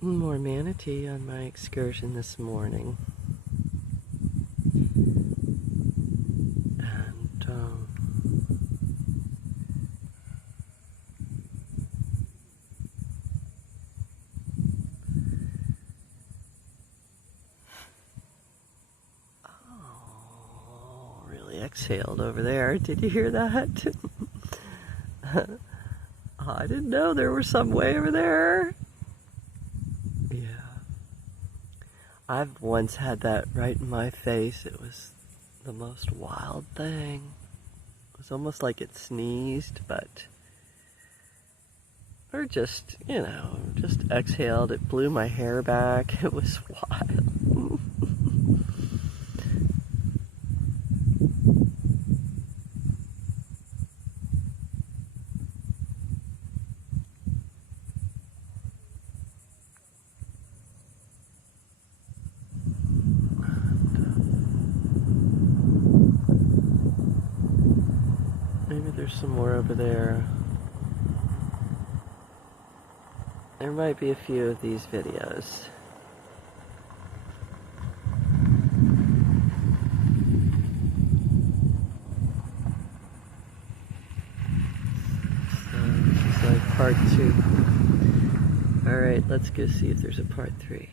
More manatee on my excursion this morning. And really exhaled over there. Did you hear that? I didn't know there was some way over there. Yeah. I've once had that right in my face. It was the most wild thing. It was almost like it sneezed, or just, just exhaled. It blew my hair back. It was wild. Maybe there's some more over there. There might be a few of these videos. So this is like part 2. Alright, let's go see if there's a part 3.